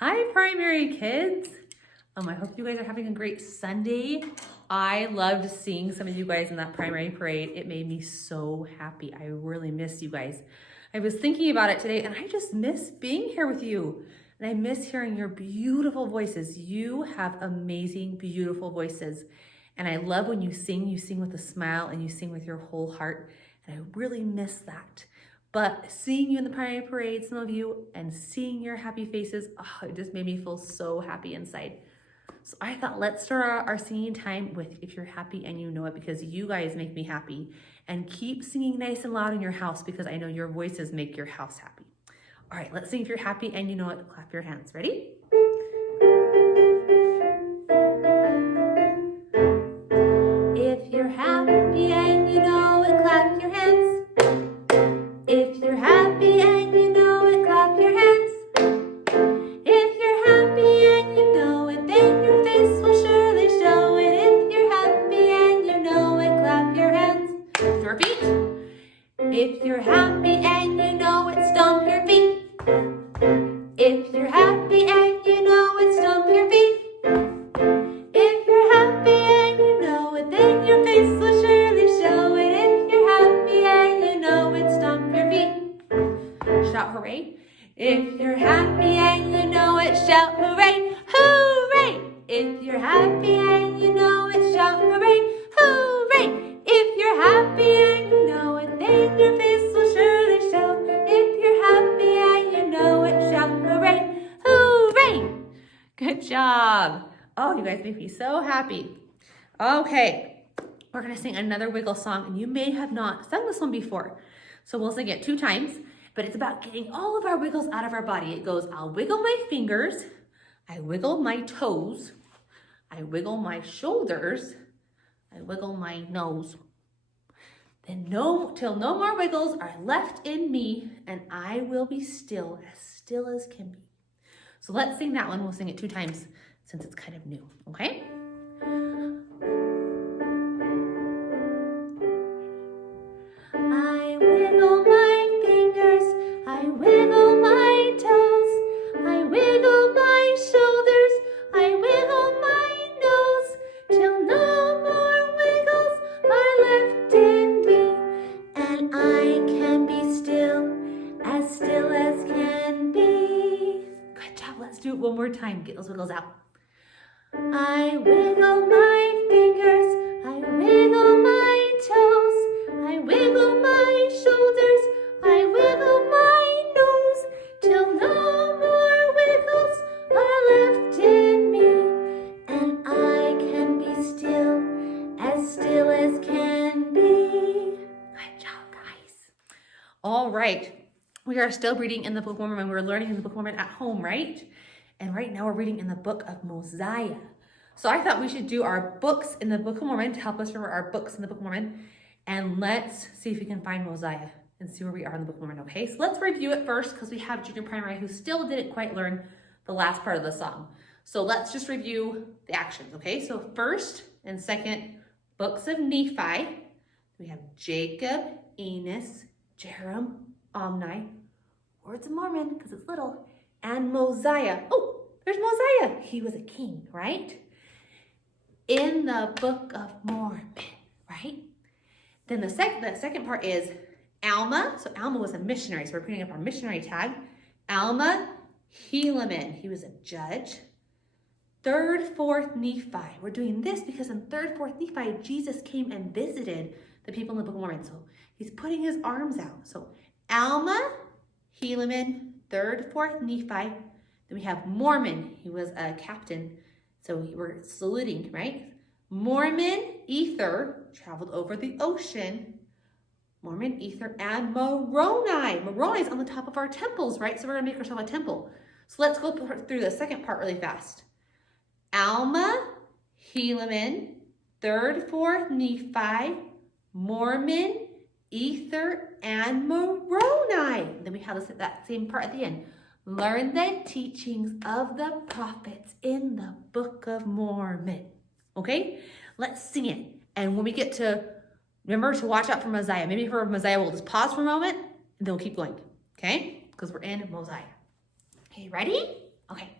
Hi, primary kids. I hope you guys are having a great Sunday. I loved seeing some of you guys in that primary parade. It made me so happy. I really miss you guys. I was thinking about it today and I just miss being here with you. And I miss hearing your beautiful voices. You have amazing, beautiful voices. And I love when you sing with a smile and you sing with your whole heart. And I really miss that. But seeing you in the primary parade, some of you, and seeing your happy faces, it just made me feel so happy inside. So I thought, let's start our singing time with If You're Happy and You Know It, because you guys make me happy. And keep singing nice and loud in your house because I know your voices make your house happy. All right, let's sing If You're Happy and You Know It. Clap your hands. Ready? If you're happy and you know it, clap your hands. If you're happy and you know it, clap your hands. If you're happy and you know it, then your face will surely show it. If you're happy and you know it, clap your hands. Your feet. If you're happy and you know it, stomp your feet. If you're happy and you know it, stomp your feet. If you're happy and you know it, then your face will surely show it. If you're happy and you know it, stomp your feet. Shout hooray. If you're happy and you know it, shout hooray, hooray. If you're happy and you know it, shout hooray, hooray. If you're happy and you know it, then your face will surely show. If you're happy and you know it, shout hooray, hooray. Good job. Oh, you guys make me so happy. Okay, we're gonna sing another wiggle song, and you may have not sung this one before. So we'll sing it 2 times. But it's about getting all of our wiggles out of our body. It goes, I'll wiggle my fingers, I wiggle my toes, I wiggle my shoulders, I wiggle my nose. Then till no more wiggles are left in me, and I will be still as can be. So let's sing that one. We'll sing it 2 times since it's kind of new, okay? I wiggle my fingers, I wiggle my toes, I wiggle my shoulders, I wiggle my nose, till no more wiggles are left in me, and I can be still as can be. Good job, let's do it one more time. Get those wiggles out. I wiggle my fingers, I wiggle my toes, I wiggle my shoulders, I wiggle my nose, till no more wiggles are left in me, and I can be still as can be. Good job, guys. All right, we are still reading in the Book of Mormon. We're learning in the Book of Mormon at home, right? And right now we're reading in the book of Mosiah. So I thought we should do our books in the Book of Mormon to help us remember our books in the Book of Mormon. And let's see if we can find Mosiah and see where we are in the Book of Mormon, okay? So let's review it first because we have junior primary who still didn't quite learn the last part of the song. So let's just review the actions, okay? So first and second books of Nephi, we have Jacob, Enos, Jehoram, Omni, Words of Mormon because it's little, and Mosiah. Oh, there's Mosiah. He was a king, right? In the Book of Mormon, right? Then the second part is Alma. So Alma was a missionary. So we're putting up our missionary tag. Alma Helaman. He was a judge. 3rd, 4th Nephi. We're doing this because in 3rd, 4th Nephi, Jesus came and visited the people in the Book of Mormon. So he's putting his arms out. So Alma Helaman, 3rd, 4th Nephi. Then we have Mormon. He was a captain. So we're saluting, right? Mormon, Ether, traveled over the ocean. Mormon, Ether, and Moroni. Moroni is on the top of our temples, right? So we're going to make ourselves a temple. So let's go through the second part really fast. Alma, Helaman, 3rd, 4th Nephi, Mormon, Ether, and Moroni. Then we have that same part at the end. Learn the teachings of the prophets in the Book of Mormon. Okay? Let's sing it. And when we get to, remember to watch out for Mosiah. Maybe for Mosiah, we'll just pause for a moment and then we'll keep going. Okay? Because we're in Mosiah. Okay, ready? Okay.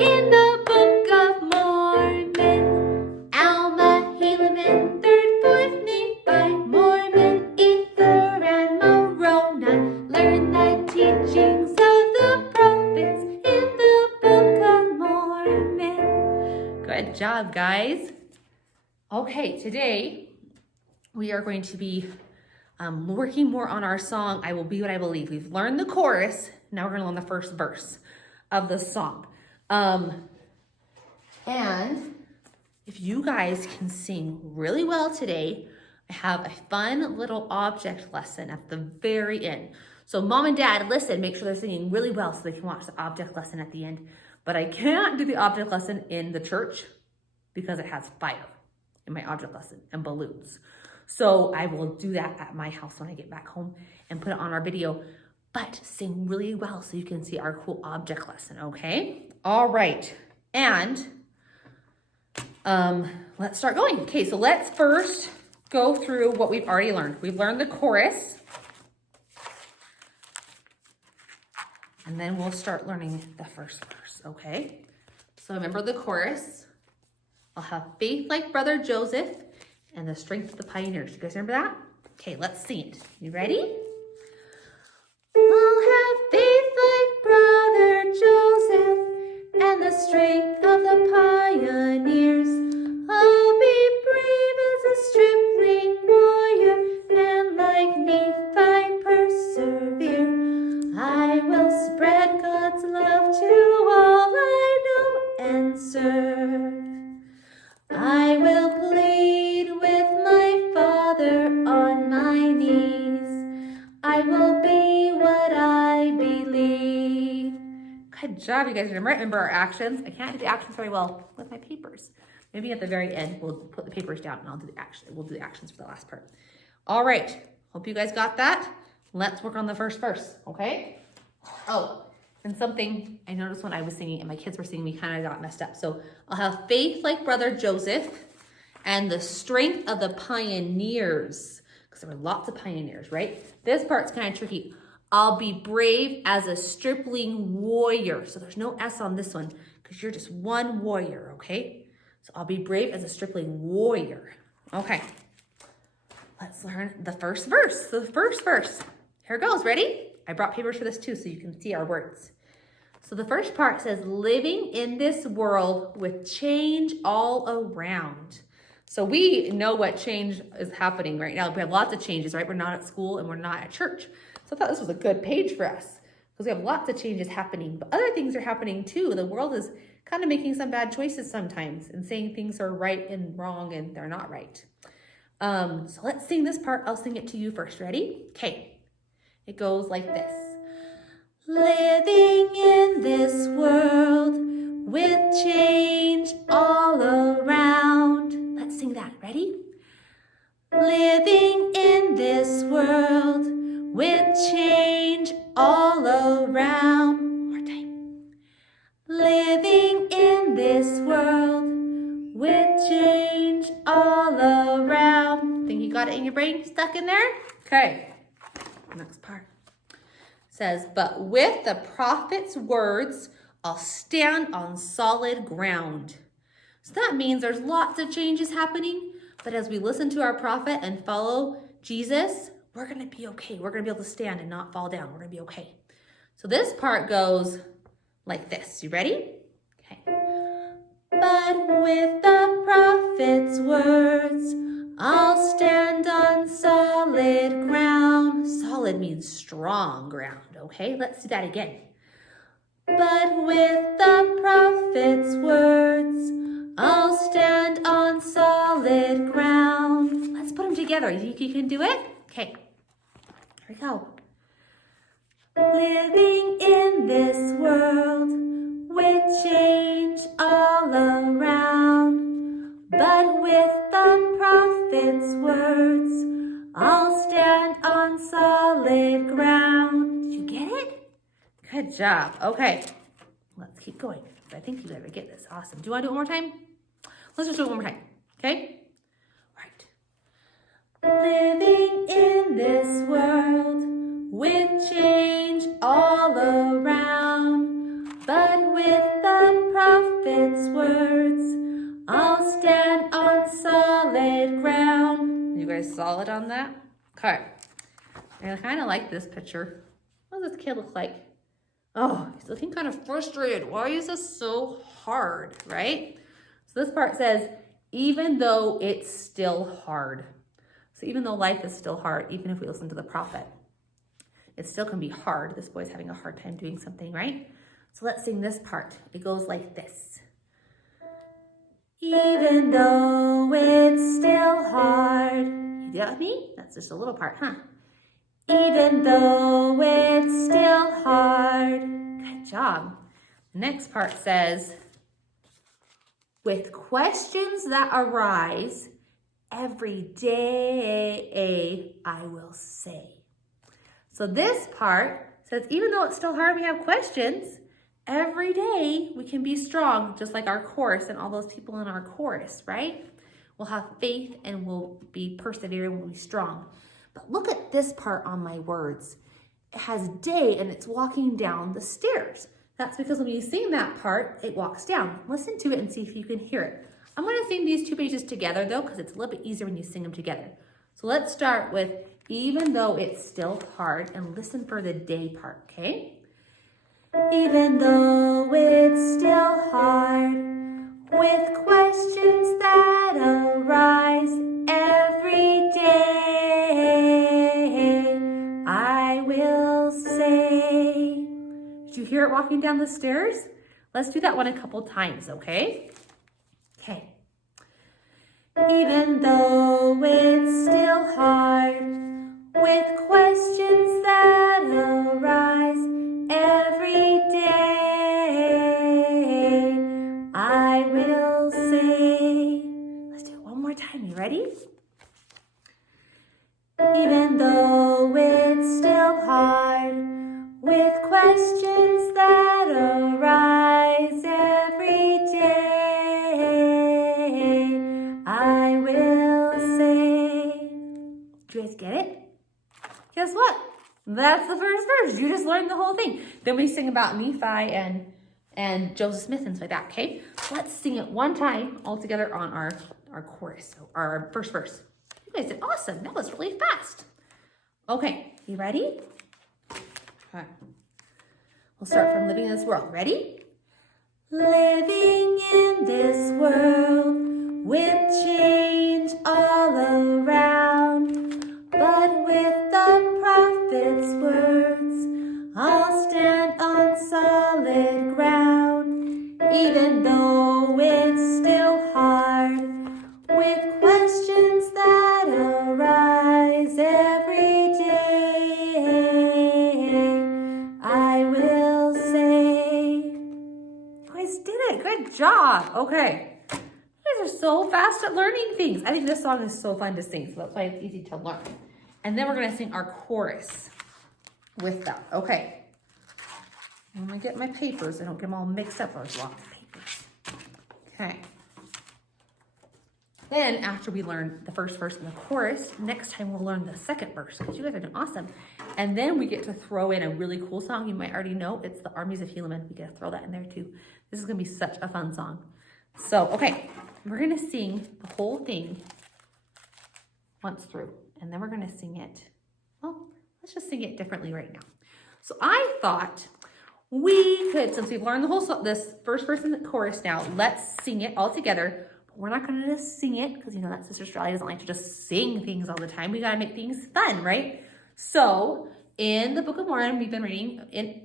In the Book of Mormon, Alma, Helaman, third, fourth, Nephi, Mormon, Ether, and Moroni learn the teachings of the prophets in the Book of Mormon. Good job, guys. Okay, today we are going to be working more on our song, I Will Be What I Believe. We've learned the chorus. Now we're going to learn the first verse of the song. And if you guys can sing really well today, I have a fun little object lesson at the very end. So mom and dad, listen, make sure they're singing really well so they can watch the object lesson at the end. But I can't do the object lesson in the church because it has fire in my object lesson and balloons. So I will do that at my house when I get back home and put it on our video. But sing really well so you can see our cool object lesson, okay? All right, and let's start going. Okay, so let's first go through what we've already learned. We've learned the chorus, and then we'll start learning the first verse, okay? So remember the chorus. I'll have faith like brother Joseph and the strength of the pioneers. You guys remember that? Okay, let's sing it. You ready? I'll have faith like brother Joseph and the strength of the pioneers. I'll be brave as a stripling warrior and like Nephi persevere. I will spread God's love to all I know and serve. I will plead with my Father on my knees. I will be what I believe. Good job, you guys. Remember our actions? I can't do the actions very well with my papers. Maybe at the very end, we'll put the papers down and I'll do the action. We'll do the actions for the last part. All right. Hope you guys got that. Let's work on the first verse, okay? Oh, and something I noticed when I was singing and my kids were singing, we kind of got messed up. So I'll have faith like brother Joseph and the strength of the pioneers, because there were lots of pioneers, right? This part's kind of tricky. I'll be brave as a stripling warrior. So there's no S on this one because you're just one warrior, okay? So I'll be brave as a stripling warrior. Okay, let's learn the first verse. So the first verse, here it goes, ready? I brought papers for this too so you can see our words. So the first part says, living in this world with change all around. So we know what change is happening right now. We have lots of changes, right? We're not at school and we're not at church. So I thought this was a good page for us because we have lots of changes happening, but other things are happening too. The world is kind of making some bad choices sometimes and saying things are right and wrong and they're not right. So let's sing this part. I'll sing it to you first. Ready? Okay. It goes like this. Living in this world with change all around. Let's sing that. Ready? Living in this world with change all around. One more time. Living in this world with change all around. Think you got it in your brain? Stuck in there? Okay. Next part says, but with the prophet's words, I'll stand on solid ground. So that means there's lots of changes happening, but as we listen to our prophet and follow Jesus, we're going to be okay. We're going to be able to stand and not fall down. We're going to be okay. So this part goes like this. You ready? Okay. But with the prophet's words, I'll stand on solid ground. Solid means strong ground, okay? Let's do that again. But with the prophet's words, I'll stand on solid ground. Let's put them together. You think you can do it? Okay, here we go. Living in this world with change all around, but with the prophet's words, I'll stand on solid ground. Did you get it? Good job. Okay, let's keep going. I think you better get this. Awesome. Do you want to do it one more time? Let's just do it one more time. Okay? All right. Living in this world with change all around, but with the guys solid on that? Okay. I kind of like this picture. What does this kid look like? Oh, he's looking kind of frustrated. Why is this so hard, right? So this part says, even though it's still hard. So even though life is still hard, even if we listen to the prophet, it still can be hard. This boy's having a hard time doing something, right? So let's sing this part. It goes like this. Even though it's still hard. You do that with me? That's just a little part, huh? Even though it's still hard. Good job. The next part says, with questions that arise, every day I will say. So this part says, even though it's still hard, we have questions. Every day we can be strong, just like our chorus and all those people in our chorus, right? We'll have faith and we'll be persevering, we'll be strong. But look at this part on my words. It has day and it's walking down the stairs. That's because when you sing that part, it walks down. Listen to it and see if you can hear it. I'm going to sing these two pages together though, because it's a little bit easier when you sing them together. So let's start with even though it's still hard, and listen for the day part, okay? Even though it's still hard, with questions that arise every day, I will say. Did you hear it walking down the stairs? Let's do that one a couple times, okay? Okay. Even though it's still hard, with questions that arise every day, I will say. Let's do it one more time. You ready? Even though it's still hard, with questions that arise every day, I will say. Did you guys get it? Guess what? That's the first verse. You just learned the whole thing. Then we sing about Nephi and Joseph Smith and stuff like that, okay? Let's sing it one time all together on our chorus, our first verse. You guys did awesome. That was really fast. Okay, you ready? Okay. We'll start from Living in This World. Ready? Living in this world with change all around, but with the prophet's words, I'll stand on solid ground. Even though it's still hard, with questions that arise every day, I will say. You guys did it. Good job. Okay. You guys are so fast at learning things. I think this song is so fun to sing, so that's why it's easy to learn. And then we're going to sing our chorus with that. Okay. I'm going to get my papers. I don't get them all mixed up. There's lots of papers. Okay. Then after we learn the first verse and the chorus, next time we'll learn the second verse, because you guys are doing awesome. And then we get to throw in a really cool song you might already know. It's the Armies of Helaman. We get to throw that in there too. This is going to be such a fun song. So, okay, we're going to sing the whole thing once through. And then we're going to sing it. Well, let's just sing it differently right now. So I thought we could, since we've learned the whole song, this first verse and the chorus now, let's sing it all together. But we're not going to just sing it because you know that Sister Strally doesn't like to just sing things all the time. We got to make things fun, right? So in the Book of Mormon, we've been reading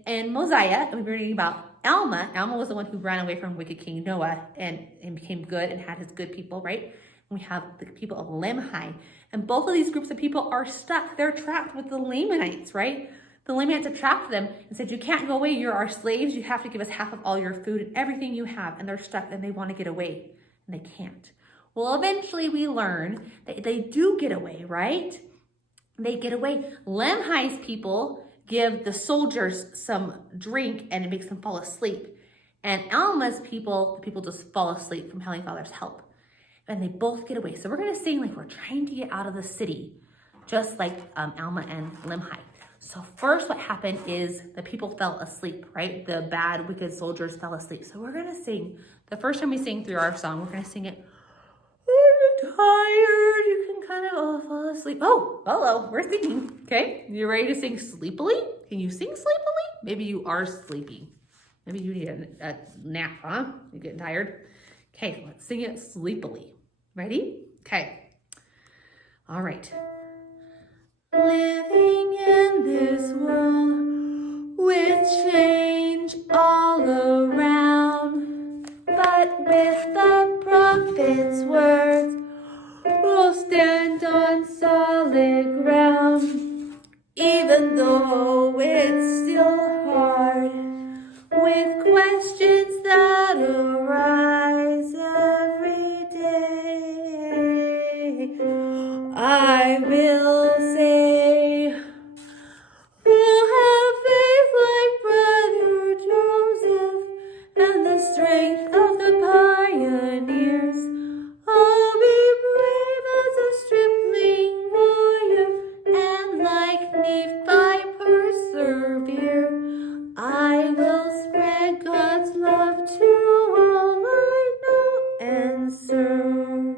in Mosiah, and we've been reading about Alma. Alma was the one who ran away from wicked King Noah and became good and had his good people, right? And we have the people of Lemhi. And both of these groups of people are stuck. They're trapped with the Lamanites, right? The Lamanites have trapped them and said, you can't go away. You're our slaves. You have to give us half of all your food and everything you have. And they're stuck and they want to get away and they can't. Well, eventually we learn that they do get away, right? They get away. Lemhi's people give the soldiers some drink and it makes them fall asleep. And Alma's people, the people just fall asleep from Heavenly Father's help. And they both get away. So we're going to sing like we're trying to get out of the city, just like Alma and Lemhi. So first what happened is the people fell asleep, right? The bad, wicked soldiers fell asleep. So we're going to sing, the first time we sing through our song, we're going to sing it tired, you can kind of fall asleep. Oh, hello, we're singing. Okay, you ready to sing sleepily? Can you sing sleepily? Maybe you are sleepy. Maybe you need a nap, huh? You getting tired? Okay, let's sing it sleepily. Ready? Okay. All right. Living in this world with change all around, but with the prophet's words, we'll stand on solid ground. Even though it's still hard, with questions that arise every day, I will say, we'll have faith like Brother Joseph and the strength of the pioneers. I'll be brave as a stripling warrior, and like Nephi persevere. I will spread God's love to all I know and serve.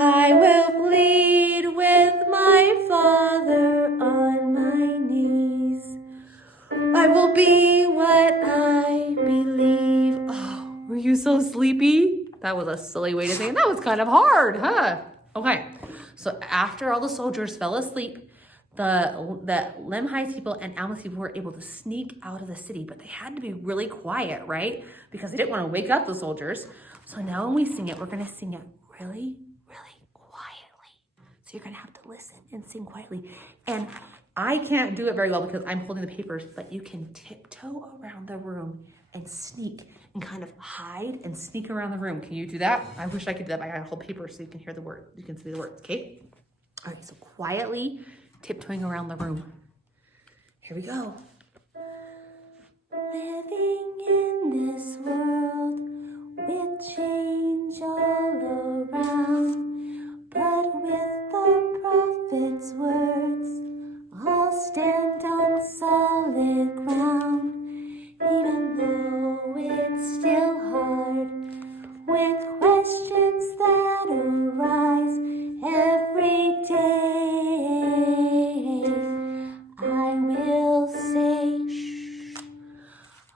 I will plead with my Father on my knees. I will be what I believe. Oh, were you so sleepy? That was a silly way to say it. That was kind of hard, huh? Okay, so after all the soldiers fell asleep, the Lemhi people and Amalek people were able to sneak out of the city, but they had to be really quiet, right? Because they didn't want to wake up the soldiers. So now when we sing it, we're going to sing it really, really quietly. So you're going to have to listen and sing quietly. And I can't do it very well because I'm holding the papers, but you can tiptoe around the room and sneak and kind of hide and sneak around the room. Can you do that? I wish I could do that, but I got to hold paper so you can hear the word. You can see the words, okay? All right, so quietly tiptoeing around the room. Here we go. Living in this world with change all around, but with the prophet's words, I'll stand on solid ground. Even though it's still hard, with questions that arise every day, I will say, shh.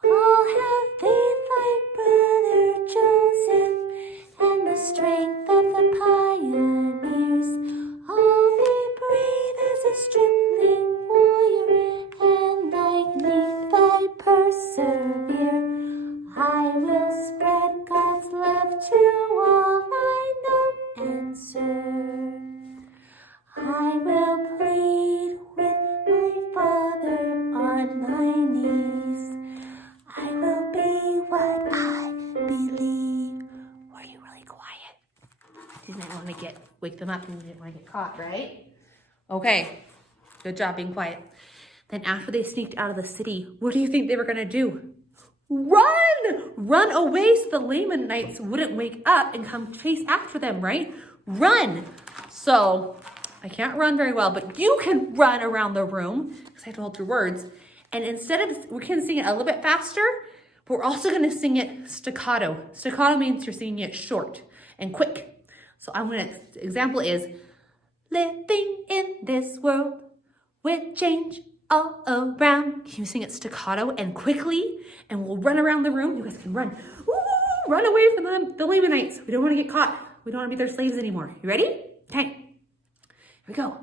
I'll have faith like Brother Joseph and the strength of the pioneers. I'll be brave as a stripling warrior, and like Nephi persevere. I will spread God's love to all I know and serve. I will plead with my Father on my knees. I will be what I believe. Were you really quiet? Didn't want to wake them up and you didn't want to get caught, right? Okay, good job being quiet. Then after they sneaked out of the city, what do you think they were going to do? Run away so the Lamanites wouldn't wake up and come chase after them, right? Run. So I can't run very well, but you can run around the room because I have to hold your words. And instead of, we can sing it a little bit faster, but we're also going to sing it staccato. Staccato means you're singing it short and quick. So example is, living in this world with change all around. Can you sing it staccato and quickly? And we'll run around the room. You guys can run. Woo, run away from the Lamanites. We don't want to get caught. We don't want to be their slaves anymore. You ready? Okay. Here we go.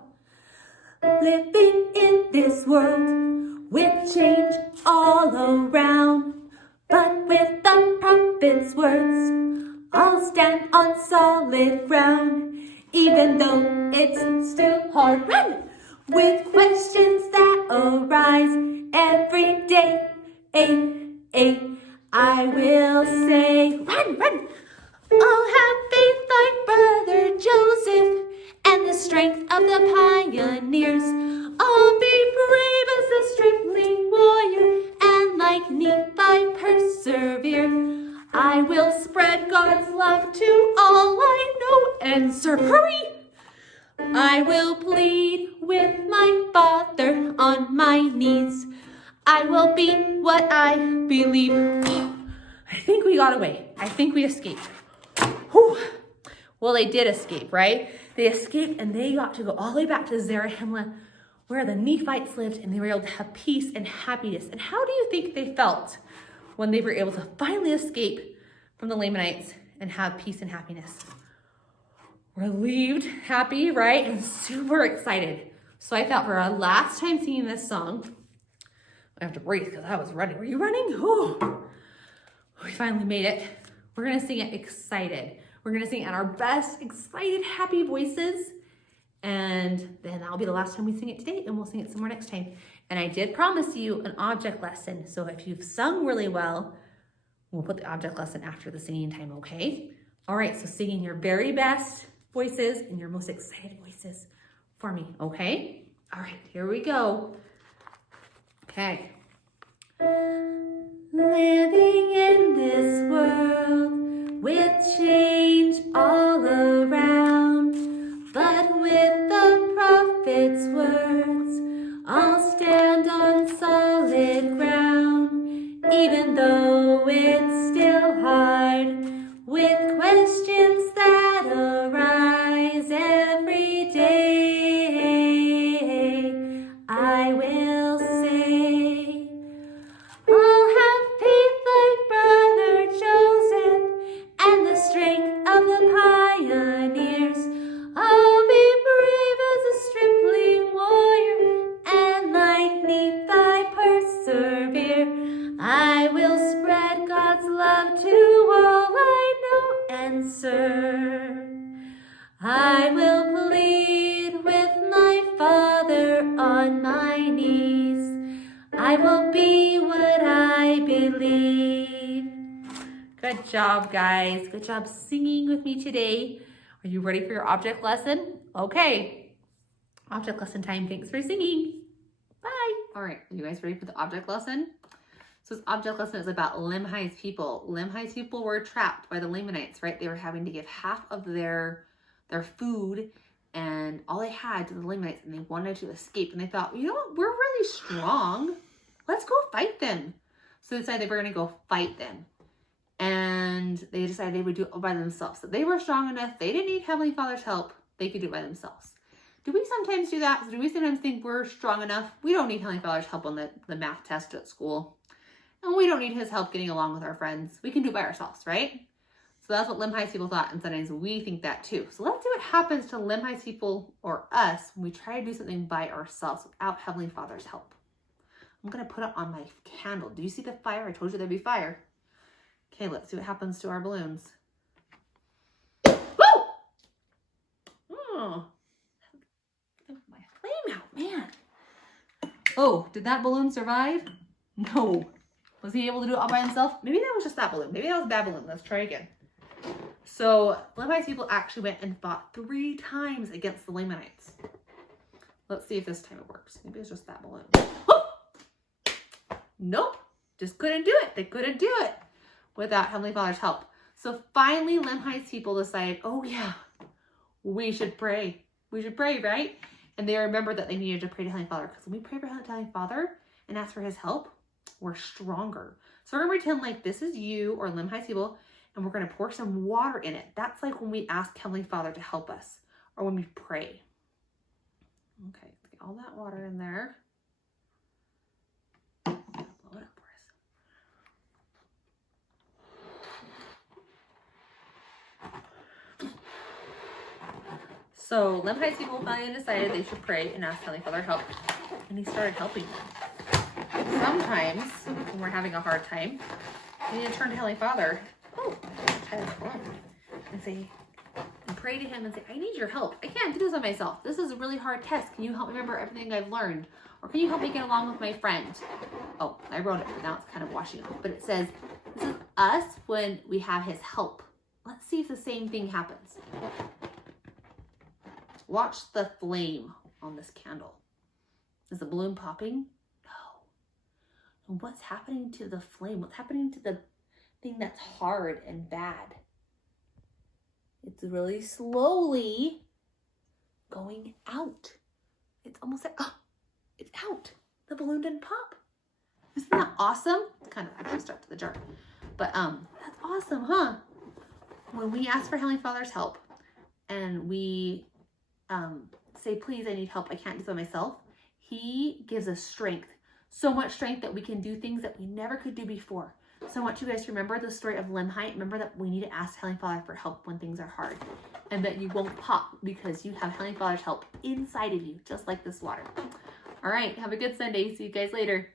Living in this world with change all around, but with the prophet's words, I'll stand on solid ground. Even though it's still hard, run! With questions that arise every day, I will say, run! I'll have faith like Brother Joseph and the strength of the pioneers. I'll be brave as a stripling warrior, and like Nephi persevere. I will spread God's love to all I know and serve. Hurry! I will plead with my Father on my knees. I will be what I believe. I think we got away. I think we escaped. Whew. Well, they did escape, right? They escaped and they got to go all the way back to Zarahemla, where the Nephites lived, and they were able to have peace and happiness. And how do you think they felt when they were able to finally escape from the Lamanites and have peace and happiness? Relieved, happy, right? And super excited. So I thought for our last time singing this song, I have to breathe because I was running. Were you running? Ooh. We finally made it. We're gonna sing it excited. We're gonna sing it at our best, excited, happy voices. And then that'll be the last time we sing it today, and we'll sing it some more next time. And I did promise you an object lesson. So if you've sung really well, we'll put the object lesson after the singing time, okay? All right, so singing your very best voices and your most excited voices for me, okay? All right, here we go. Okay. Living in this world with change all around, but with the prophet's words, I'll stand on solid ground, even though it's still hard, with questions that arise every day. I will say, I'll have faith like Brother Joseph and the strength of the pioneers. I'll be brave as a stripling warrior, and like Nephi persevere. I will spread God's love to all I know and serve. I will plead with my Father on my knees. I will be what I believe. Good job, guys. Good job singing with me today. Are you ready for your object lesson? Okay. Object lesson time. Thanks for singing. Bye. All right, are you guys ready for the object lesson? So this object lesson is about Limhi's people. Limhi's people were trapped by the Lamanites, right? They were having to give half of their food and all they had to the Lamanites, and they wanted to escape. And they thought, you know what? We're really strong. Let's go fight them. So they decided they were going to go fight them. And they decided they would do it by themselves. So they were strong enough. They didn't need Heavenly Father's help. They could do it by themselves. Do we sometimes do that? Do we sometimes think we're strong enough? We don't need Heavenly Father's help on the math test at school. And we don't need his help getting along with our friends. We can do it by ourselves, right? So that's what Limhi's people thought, and sometimes we think that too. So let's see what happens to Limhi's people or us when we try to do something by ourselves without Heavenly Father's help. I'm going to put it on my candle. Do you see the fire? I told you there'd be fire. Okay, let's see what happens to our balloons. Woo! Oh, my flame out, man. Oh, did that balloon survive? No. Was he able to do it all by himself? Maybe that was just that balloon. Maybe that was a bad balloon. Let's try again. So Limhi's people actually went and fought 3 times against the Lamanites. Let's see if this time it works. Maybe it's just that balloon. Oh! Nope. Just couldn't do it. They couldn't do it without Heavenly Father's help. So finally Limhi's people decided, oh yeah, we should pray. We should pray, right? And they remembered that they needed to pray to Heavenly Father, because when we pray for Heavenly Father and ask for his help, we're stronger. So we're going to pretend like this is you or Limhi's people, and we're going to pour some water in it. That's like when we ask Heavenly Father to help us, or when we pray. Okay, get all that water in there. Blow it up for us. So Limhi's people finally decided they should pray and ask Heavenly Father help, and he started helping them. Sometimes when we're having a hard time, we need to turn to Heavenly Father. Oh, and say, and pray to him and say, I need your help. I can't do this on myself. This is a really hard test. Can you help me remember everything I've learned? Or can you help me get along with my friend? Oh, I wrote it, but now it's kind of washing off. But it says, this is us when we have his help. Let's see if the same thing happens. Watch the flame on this candle. Is the balloon popping? No. And what's happening to the flame? What's happening to the thing that's hard and bad? It's really slowly going out. It's almost like, oh, it's out. The balloon didn't pop. Isn't that awesome? Kind of actually stuck to the jar. But that's awesome, huh? When we ask for Heavenly Father's help and we say, please, I need help, I can't do it myself, he gives us strength. So much strength that we can do things that we never could do before. So I want you guys to remember the story of Limhite. Remember that we need to ask Heavenly Father for help when things are hard. And that you won't pop because you have Heavenly Father's help inside of you, just like this water. All right, have a good Sunday. See you guys later.